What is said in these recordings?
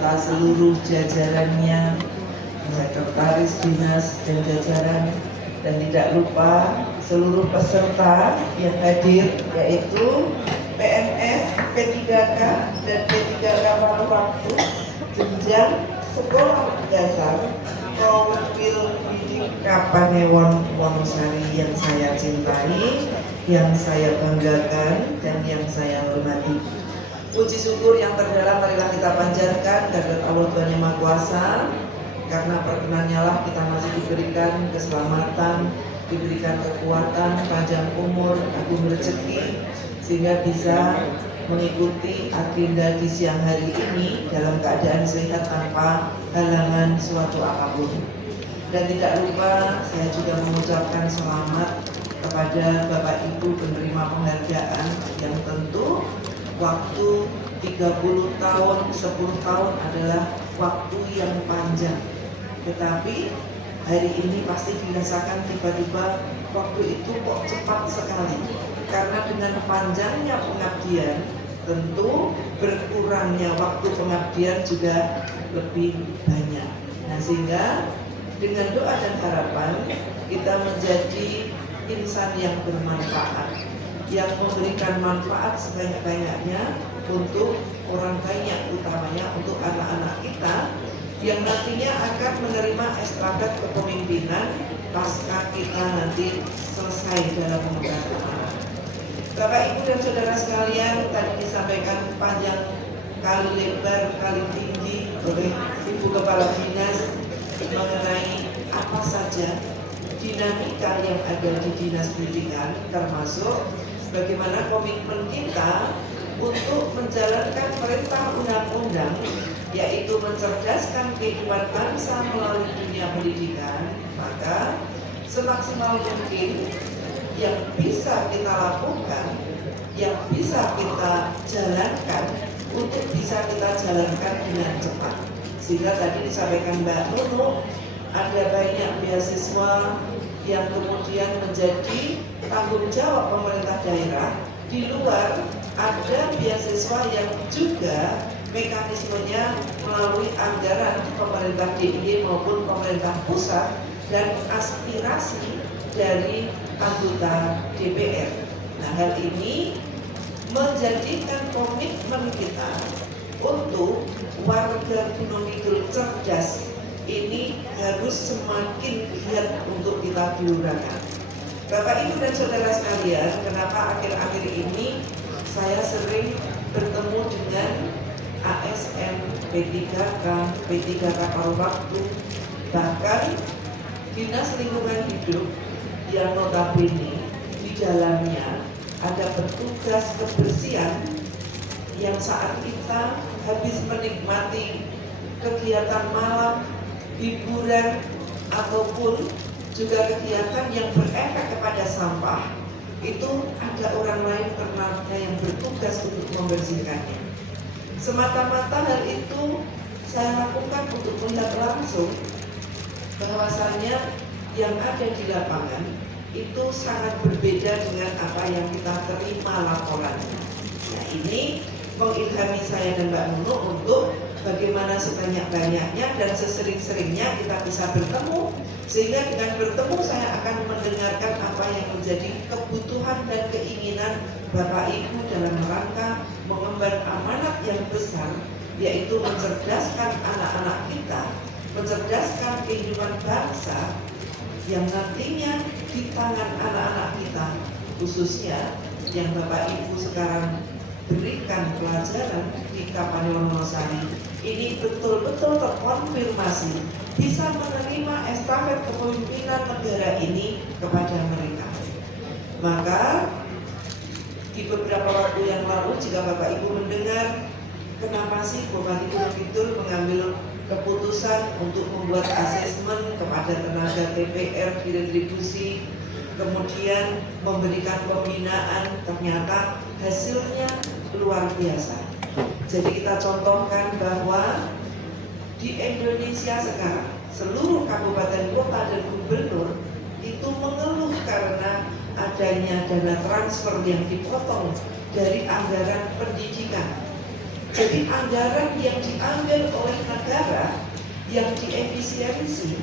beserta seluruh jajarannya, sekretaris dinas dan jajaran, dan tidak lupa seluruh peserta yang hadir, yaitu PNS, P3K, dan P3K paruh waktu jenjang sekolah dasar Profil Bidik Kapanewon Wonosari yang saya cintai, yang saya banggakan, dan yang saya hormati. Puji syukur yang terdalam marilah kita panjatkan kehadirat Allah Tuhan Yang Maha Kuasa, karena perkenannya lah kita masih diberikan keselamatan, diberikan kekuatan, panjang umur, agung rezeki, sehingga bisa mengikuti agenda di siang hari ini dalam keadaan sehat tanpa halangan suatu apapun. Dan tidak lupa saya juga mengucapkan selamat kepada Bapak Ibu penerima penghargaan yang tentu waktu 30 tahun, 10 tahun adalah waktu yang panjang. Tetapi hari ini pasti dirasakan tiba-tiba waktu itu kok cepat sekali. Karena dengan panjangnya pengabdian, tentu berkurangnya waktu pengabdian juga lebih banyak. Nah, sehingga dengan doa dan harapan kita menjadi insan yang bermanfaat, yang memberikan manfaat sebanyak-banyaknya untuk orang banyak, utamanya untuk anak-anak kita yang nantinya akan menerima estafet kepemimpinan pasca kita nanti selesai dalam pemegang amanah. Bapak, Ibu, dan Saudara sekalian, tadi disampaikan panjang kali lebar, kali tinggi oleh Ibu Kepala Dinas mengenai apa saja dinamika yang ada di Dinas Pendidikan, termasuk bagaimana komitmen kita untuk menjalankan perintah undang-undang, yaitu mencerdaskan kehidupan bangsa melalui dunia pendidikan. Maka semaksimal mungkin yang bisa kita lakukan, yang bisa kita jalankan, untuk bisa kita jalankan dengan cepat. Sehingga tadi disampaikan Mbak Nunu, ada banyak beasiswa yang kemudian menjadi tanggung jawab pemerintah daerah. Di luar ada beasiswa yang juga mekanismenya melalui anggaran pemerintah DIY maupun pemerintah pusat dan aspirasi dari anggota DPR. Nah, hal ini menjadikan komitmen kita untuk warga Gunung Kidul cerdas ini harus semakin giat untuk kita gelurakan. Bapak, Ibu, dan Saudara sekalian, kenapa akhir-akhir ini saya sering bertemu dengan ASN, P3K, P3K paruh waktu, bahkan Dinas Lingkungan Hidup yang notabene di dalamnya ada petugas kebersihan yang saat kita habis menikmati kegiatan malam, hiburan, ataupun juga kegiatan yang berefek kepada sampah, itu ada orang lain ternyata yang bertugas untuk membersihkannya. Semata-mata hal itu saya lakukan untuk melihat langsung bahwasannya yang ada di lapangan itu sangat berbeda dengan apa yang kita terima laporannya. Nah, ini mengilhami saya dan Mbak Nunu untuk bagaimana sebanyak-banyaknya dan sesering-seringnya kita bisa bertemu, sehingga dengan bertemu saya akan mendengarkan apa yang menjadi kebutuhan dan keinginan Bapak Ibu dalam rangka mengemban amanat yang besar, yaitu mencerdaskan anak-anak kita, mencerdaskan kehidupan bangsa yang nantinya di tangan anak-anak kita, khususnya yang Bapak Ibu sekarang berikan pelajaran di Kapanewon Wonosari, ini betul-betul terkonfirmasi bisa menerima estafet kepemimpinan negara ini kepada mereka. Maka di beberapa waktu yang lalu, jika Bapak Ibu mendengar kenapa sih Bupati Gunung Kidul mengambil keputusan untuk membuat asesmen kepada tenaga TPR di retribusi, kemudian memberikan pembinaan, ternyata hasilnya luar biasa. Jadi kita contohkan bahwa di Indonesia sekarang seluruh kabupaten kota dan gubernur itu mengeluh karena adanya dana transfer yang dipotong dari anggaran pendidikan. Jadi anggaran yang diambil oleh yang diefisiensi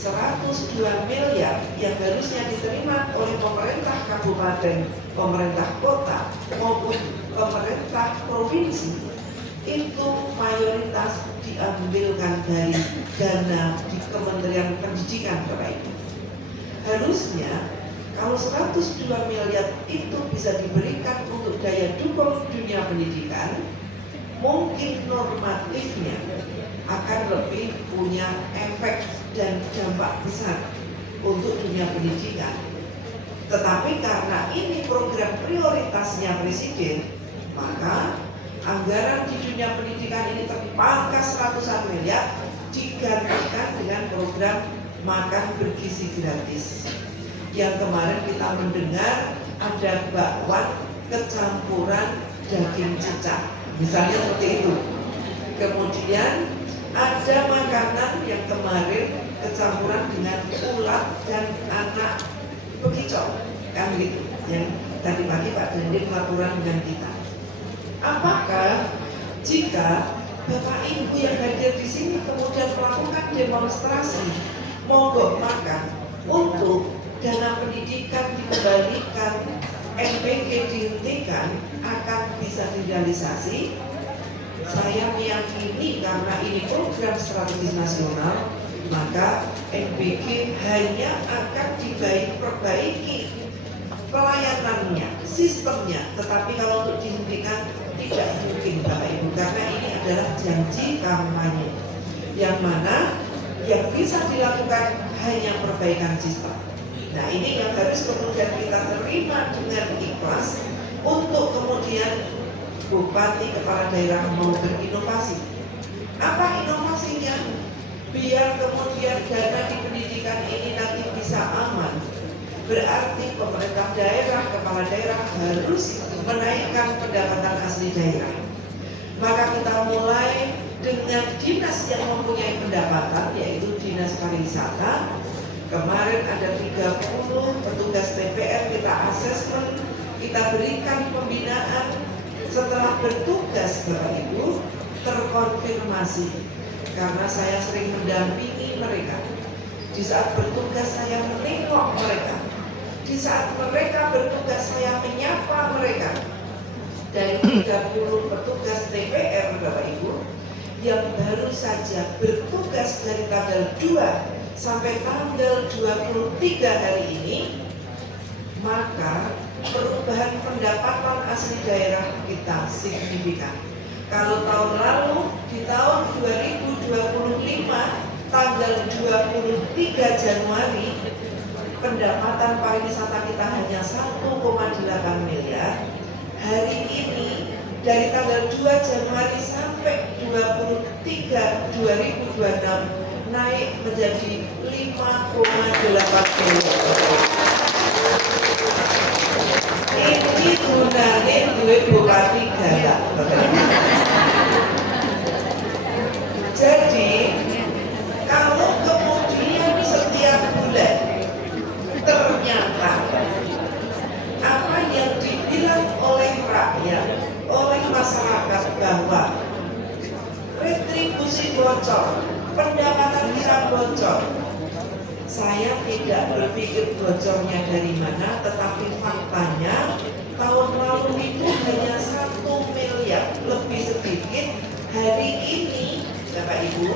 102 miliar yang harusnya diterima oleh pemerintah kabupaten, pemerintah kota maupun pemerintah provinsi, itu mayoritas diambilkan dari dana di Kementerian Pendidikan, Bapak Ibu. Harusnya kalau 102 miliar itu bisa diberikan untuk daya dukung dunia pendidikan, mungkin normatifnya akan lebih punya efek dan dampak besar untuk dunia pendidikan. Tetapi karena ini program prioritasnya Presiden, maka anggaran di dunia pendidikan ini terpangkas ratusan miliar digantikan dengan program makan bergizi gratis. Yang kemarin kita mendengar ada bakwan kecampuran daging cicak, misalnya seperti itu. Kemudian ada makanan yang kemarin kecampuran dengan ulat dan anak bekicot, kan gitu. Yang tadi pagi Pak Dandim laporan dengan kita. Apakah jika Bapak Ibu yang hadir di sini kemudian melakukan demonstrasi mogok makan untuk dana pendidikan dikembalikan, MPG dihentikan, akan bisa direalisasi? Saya meyakini karena ini program strategis nasional, maka NPG hanya akan diperbaiki pelayanannya, sistemnya. Tetapi kalau untuk dihentikan tidak mungkin Bapak Ibu, karena ini adalah janji kampanye yang mana yang bisa dilakukan hanya perbaikan sistem. Nah, ini yang harus kemudian kita terima dengan ikhlas untuk kemudian bupati, kepala daerah mau berinovasi. Apa inovasinya? Biar kemudian dana di pendidikan ini nanti bisa aman. Berarti pemerintah daerah, kepala daerah harus menaikkan pendapatan asli daerah. Maka kita mulai dengan dinas yang mempunyai pendapatan, yaitu Dinas Pariwisata. Kemarin ada 30 petugas TPR kita asesmen, kita berikan pembinaan. Setelah bertugas Bapak Ibu terkonfirmasi, karena saya sering mendampingi mereka. Di saat bertugas saya menengok mereka, di saat mereka bertugas saya menyapa mereka. Dari 30 petugas TPR Bapak Ibu yang baru saja bertugas dari tanggal 2 sampai tanggal 23 hari ini, maka perubahan pendapatan asli daerah kita signifikan. Kalau tahun lalu di tahun 2025 tanggal 23 Januari pendapatan pariwisata kita hanya 1,8 miliar. Hari ini dari tanggal 2 Januari sampai 23 2026 naik menjadi 5,8 miliar. Ini gunane duit bupati galak. Jadi kalau kemudian setiap bulan ternyata apa yang dibilang oleh rakyat, oleh masyarakat bahwa retribusi bocor, pendapatan kita bocor, saya tidak berpikir bocornya dari mana, tetapi faktanya tahun lalu itu hanya 1 miliar lebih sedikit. Hari ini Bapak Ibu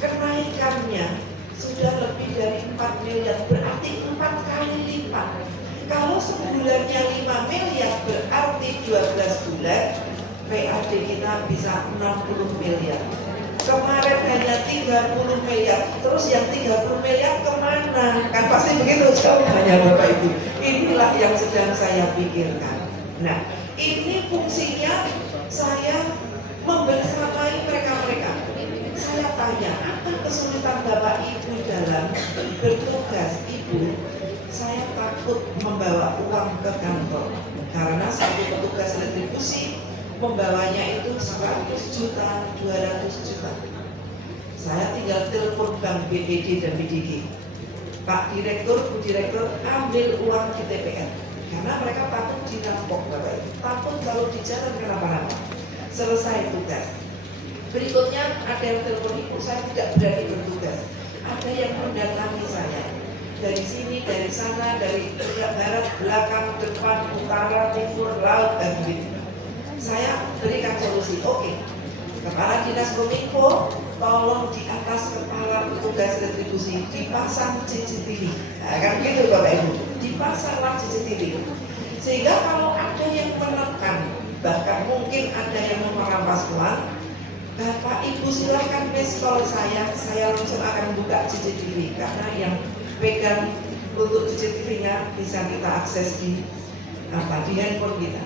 kenaikannya sudah lebih dari 4 miliar, berarti 4 kali lipat. Kalau sebulannya 5 miliar berarti 12 bulan PAD kita bisa 60 miliar. Kemarin hanya 30 miliar, terus yang 30 miliar kemana? Kan pasti begitu jawabannya Bapak Ibu. Inilah yang sedang saya pikirkan. Nah, ini fungsinya saya membersamai mereka-mereka. Saya tanya, apa kesulitan Bapak Ibu dalam bertugas? Ibu, saya takut membawa uang ke kantor karena satu petugas retribusi membawanya itu 100 juta, 200 juta. Saya tinggal telepon Bank BPD dan BDG. Pak Direktur, Bu Direktur, ambil uang di TPR. Karena mereka takut dirampok, Bapak Ibu. Takut kalau di jalan kenapa-napa. Selesai tugas. Berikutnya ada yang telepon, ibu saya tidak berani bertugas. Ada yang mendatangi saya dari sini, dari sana, dari barat, belakang, depan, utara, timur, laut, dan begitu. Saya berikan solusi. Oke, Kepala Dinas Kominfo, tolong di atas kepala petugas retribusi dipasang CCTV. Nah, kan gitu Bapak Ibu, dipasanglah CCTV. Sehingga kalau ada yang menekan, bahkan mungkin ada yang merampas uang, Bapak Ibu silahkan miss call saya langsung akan buka CCTV, karena yang pegang untuk CCTV-nya bisa kita akses di handphone kita.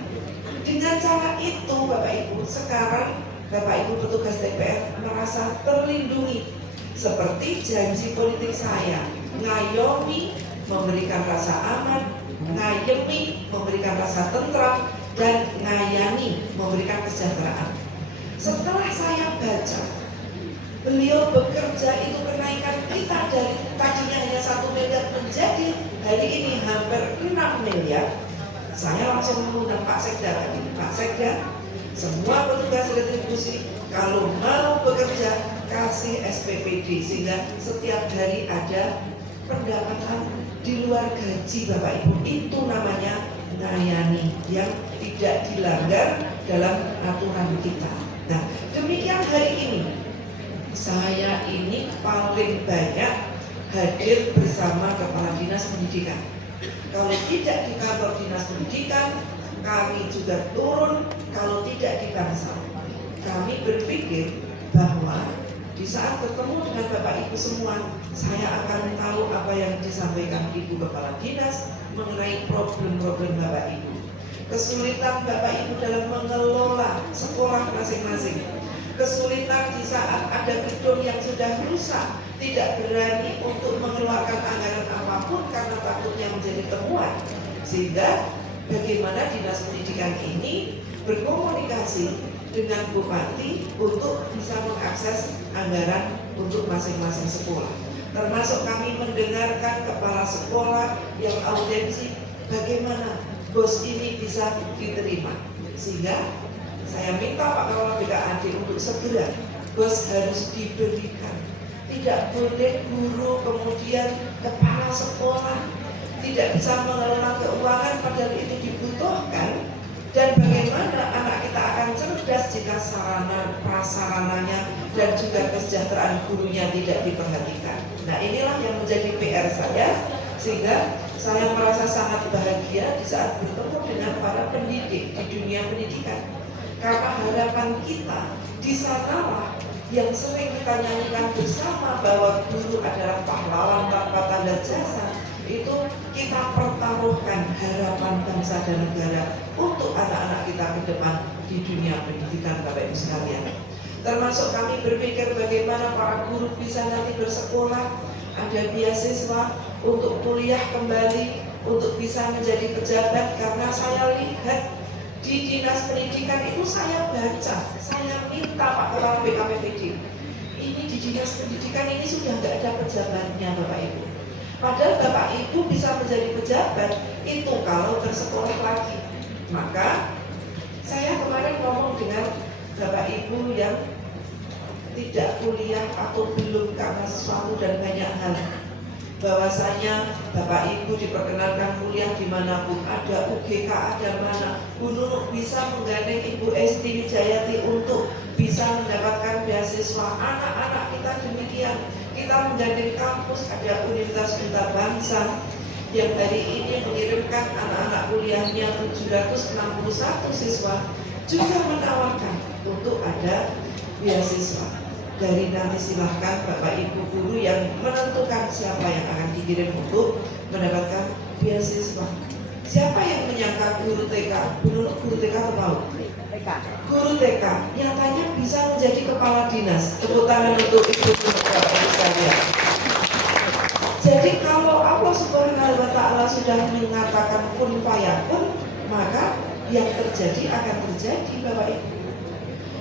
Dengan cara itu Bapak Ibu, sekarang Bapak Ibu petugas DPR merasa terlindungi. Seperti janji politik saya, ngayomi memberikan rasa aman, ngayemi memberikan rasa tentram, dan ngayani memberikan kesejahteraan. Setelah saya baca, beliau bekerja itu kenaikan kita dari tadinya hanya 1 miliar menjadi hari ini hampir 6 miliar. Saya langsung mengundang Pak Sekda tadi. Pak Sekda, semua petugas retribusi kalau mau bekerja kasih SPPD sehingga setiap hari ada pendapatan di luar gaji Bapak Ibu. Itu namanya ngayani yang tidak dilanggar dalam aturan kita. Nah, demikian hari ini saya ini paling banyak hadir bersama Kepala Dinas Pendidikan. Kalau tidak di kantor Dinas Pendidikan, kami juga turun. Kalau tidak di Bangsal, kami berpikir bahwa di saat bertemu dengan Bapak Ibu semua, saya akan tahu apa yang disampaikan Ibu Kepala Dinas mengenai problem-problem Bapak Ibu, kesulitan Bapak Ibu dalam mengelola sekolah masing-masing, kesulitan di saat ada gedung yang sudah rusak, tidak berani untuk mengeluarkan anggaran apapun karena takutnya menjadi temuan. Sehingga bagaimana Dinas Pendidikan ini berkomunikasi dengan Bupati untuk bisa mengakses anggaran untuk masing-masing sekolah. Termasuk kami mendengarkan kepala sekolah yang audiensi bagaimana bos ini bisa diterima. Sehingga saya minta Pak Kepala BKAD untuk segera bos harus diberikan. Tidak boleh guru kemudian kepala sekolah tidak bisa mengelola keuangan padahal itu dibutuhkan. Dan bagaimana anak kita akan cerdas jika sarana prasarananya dan juga kesejahteraan gurunya tidak diperhatikan. Nah, inilah yang menjadi PR saya, sehingga saya merasa sangat bahagia di saat bertemu dengan para pendidik di dunia pendidikan. Karena harapan kita di sanalah yang sering kita nyanyikan bersama bahwa guru adalah pahlawan tanpa tanda jasa. Itu kita pertaruhkan harapan bangsa dan negara untuk anak-anak kita ke depan di dunia pendidikan Bapak Ibu sekalian. Termasuk kami berpikir bagaimana para guru bisa nanti bersekolah, ada beasiswa untuk kuliah kembali, untuk bisa menjadi pejabat. Karena saya lihat di Dinas Pendidikan itu saya baca, saya minta Pak Kepala BKPPD, ini di Dinas Pendidikan ini sudah nggak ada pejabatnya Bapak Ibu. Padahal Bapak Ibu bisa menjadi pejabat itu kalau bersekolah lagi. Maka saya kemarin ngomong dengan Bapak Ibu yang tidak kuliah atau belum karena sesuatu dan banyak hal, bahwasanya Bapak Ibu diperkenalkan kuliah dimanapun, ada UGK, ada mana, Bu Nunuk bisa menggandeng Ibu Esti Wijayati untuk bisa mendapatkan beasiswa. Anak-anak kita demikian, kita menggandeng kampus, ada Universitas Duta Bangsa yang hari ini mengirimkan anak-anak kuliahnya 761 siswa, juga menawarkan untuk ada beasiswa. Dari nanti silahkan Bapak Ibu guru yang menentukan siapa yang akan dikirim untuk mendapatkan beasiswa. Siapa yang menyangka guru TK, guru TK atau PAUD? Guru TK nyatanya bisa menjadi kepala dinas. Tepuk tangan untuk Ibu Bapak Ibu sekalian. Jadi kalau Allah Subhanahu wa Ta'ala sudah mengatakan kun fayakun, maka yang terjadi akan terjadi Bapak Ibu.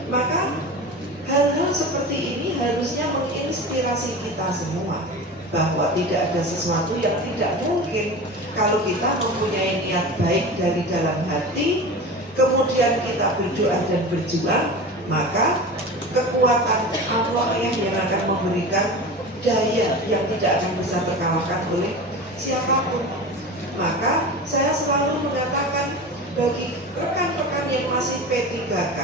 Maka hal-hal seperti ini harusnya menginspirasi kita semua, bahwa tidak ada sesuatu yang tidak mungkin kalau kita mempunyai niat baik dari dalam hati, kemudian kita berdoa dan berjuang, maka kekuatan Allah yang akan memberikan daya yang tidak akan bisa terkalahkan oleh siapapun. Maka saya selalu mengatakan bagi rekan-rekan yang masih P3K,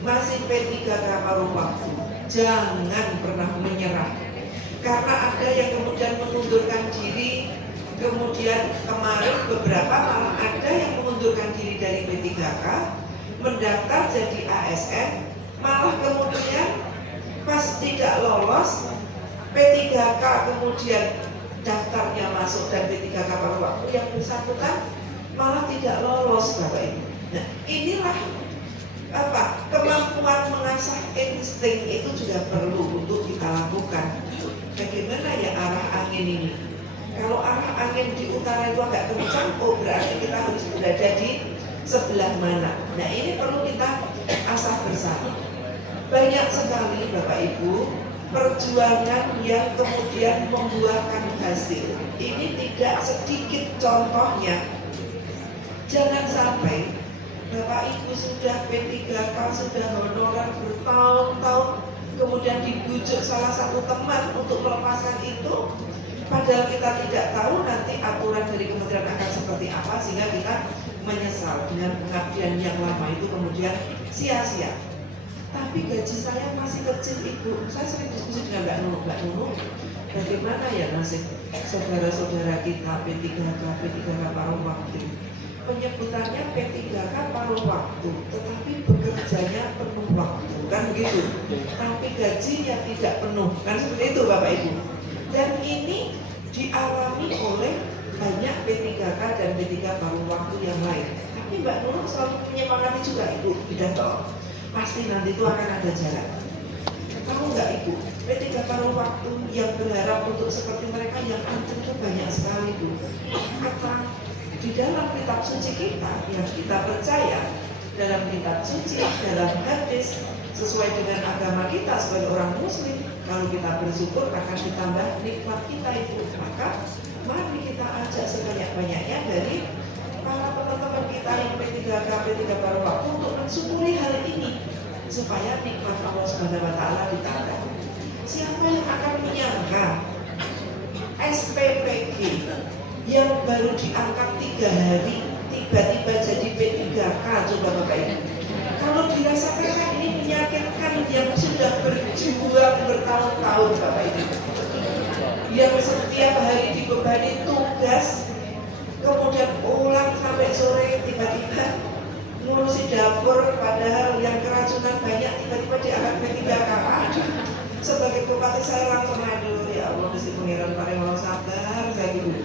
masih P3K paruh waktu, jangan pernah menyerah. Karena ada yang kemudian mengundurkan diri, kemudian kemarin beberapa malah ada yang mengundurkan diri dari P3K, mendaftar jadi ASN, malah kemudian pas tidak lolos P3K kemudian daftarnya masuk dan P3K paruh waktu yang bersangkutan malah tidak lolos, Bapak Ibu. Nah, inilah kemampuan mengasah insting itu juga perlu untuk kita lakukan. Bagaimana ya arah angin ini? Kalau arah angin di utara itu agak kencang, berarti kita harus berada di sebelah mana? Nah, ini perlu kita asah bersama. Banyak sekali Bapak Ibu perjuangan yang kemudian membuahkan hasil. Ini tidak sedikit contohnya. Jangan sampai Bapak Ibu sudah P3K, sudah honorer bertahun-tahun, kemudian dibujuk salah satu teman untuk melepaskan itu, padahal kita tidak tahu nanti aturan dari kementerian akan seperti apa, sehingga kita menyesal dengan pengabdian yang lama itu kemudian sia-sia. Tapi gaji saya masih kecil Ibu. Saya sering diskusi dengan Mbak Nunu, bagaimana ya nasib saudara-saudara kita P3K paruh waktu. Penyebutannya P3K paruh waktu, tetapi bekerjanya penuh waktu, kan begitu. Tapi gajinya tidak penuh, kan seperti itu Bapak Ibu. Dan ini dialami oleh banyak P3K dan P3K paruh waktu yang lain. Tapi Mbak Nurul selalu menyemangati juga Ibu, pidato. Pasti nanti itu akan ada jalan. Tahu nggak Ibu, P3K paruh waktu yang berharap untuk seperti mereka yang antri itu banyak sekali Bu. Kata di dalam kitab suci kita yang kita percaya, dalam kitab suci, dalam hadis, sesuai dengan agama kita sebagai orang muslim, kalau kita bersyukur akan ditambah nikmat kita itu. Maka mari kita ajak sebanyak-banyaknya dari para teman-teman kita yang P3K paruh waktu untuk mensyukuri hal ini, supaya nikmat Allah Subhanahu wa Ta'ala ditambah. Siapa yang akan menyangka SPPG yang baru diangkat 3 hari tiba-tiba jadi P3K, coba Bapak Ibu. Kalau dirasakan kan ini menyakitkan yang sudah berjuang bertahun-tahun Bapak Ibu, yang setiap hari dibebani tugas, kemudian pulang sampai sore tiba-tiba ngurusi dapur, padahal yang keracunan banyak tiba-tiba diangkat P3K. Aduh, sebagai bupati saya langsung aduh ya Allah, mesti pengiran paling mau sabar saya gitu.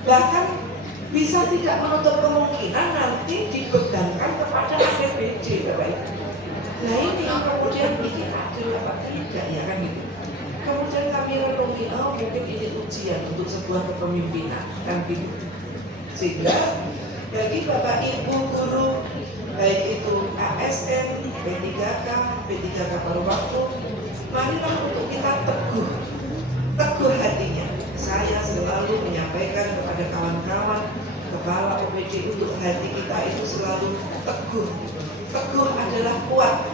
Bahkan bisa tidak menutup kemungkinan nanti dibebankan kepada APBD Bapak Ibu. Nah ini kemudian ini adil apa tidak ya kan gitu. Kemudian kami renungi, mungkin ini ujian untuk sebuah kepemimpinan kan gitu. Sehingga bagi Bapak Ibu guru, baik itu ASN, P3K paruh waktu, marilah untuk kita teguh hatinya. Saya selalu menyampaikan kepada kawan-kawan kepala OPD untuk hati kita itu selalu teguh. Teguh adalah kuat.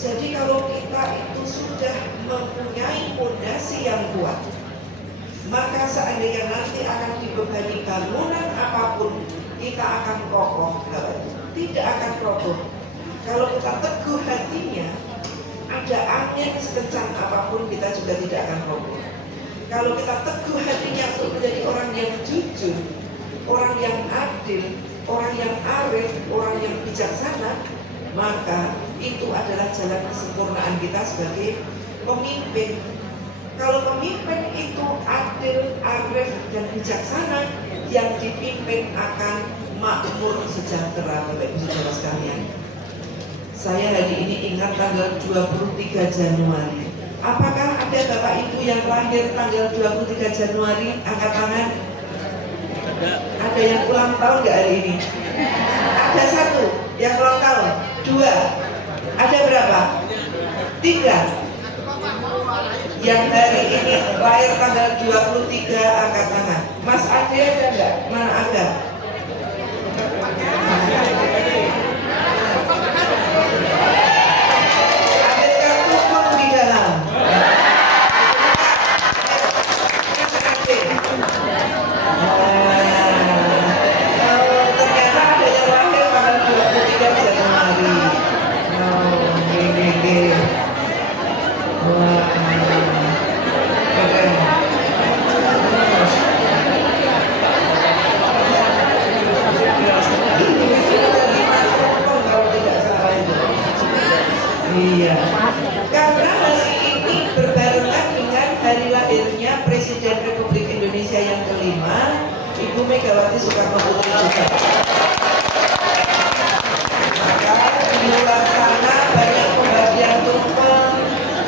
Jadi kalau kita itu sudah mempunyai fondasi yang kuat, maka seandainya nanti akan dibebani bangunan apapun, kita akan kokoh, tidak akan roboh. Kalau kita teguh hatinya, ada angin sekencang apapun kita juga tidak akan roboh. Kalau kita teguh hatinya untuk menjadi orang yang jujur, orang yang adil, orang yang arif, orang yang bijaksana, maka itu adalah jalan kesempurnaan kita sebagai pemimpin. Kalau pemimpin itu adil, arif, dan bijaksana, yang dipimpin akan makmur sejahtera, Bapak Ibu Saudara sekalian. Saya hari ini ingat tanggal 23 Januari. Apakah ada Bapak Ibu yang lahir tanggal 23 Januari? Angkat tangan. Ada yang ulang tahun nggak hari ini? Ada 1 yang ulang tahun. 2. Ada berapa? 3. Yang hari ini lahir tanggal 23 angkat tangan. Mas Ade ada nggak? Mana ada? karena hari ini berbarengan dengan hari lahirnya Presiden Republik Indonesia yang kelima, Ibu Megawati Soekarno Putri juga. Maka di luar sana banyak pembagian tumpeng,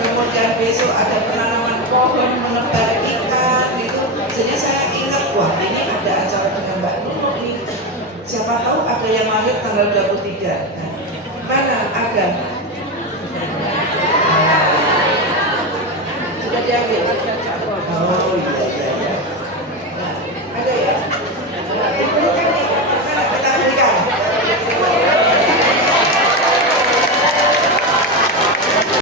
kemudian besok ada penanaman pohon, menebar ikan, itu. Jadi saya ingat, wah ini ada acara dengan Mbak Nunu ini. Siapa tahu ada yang lahir tanggal 23. Nah, mana ada?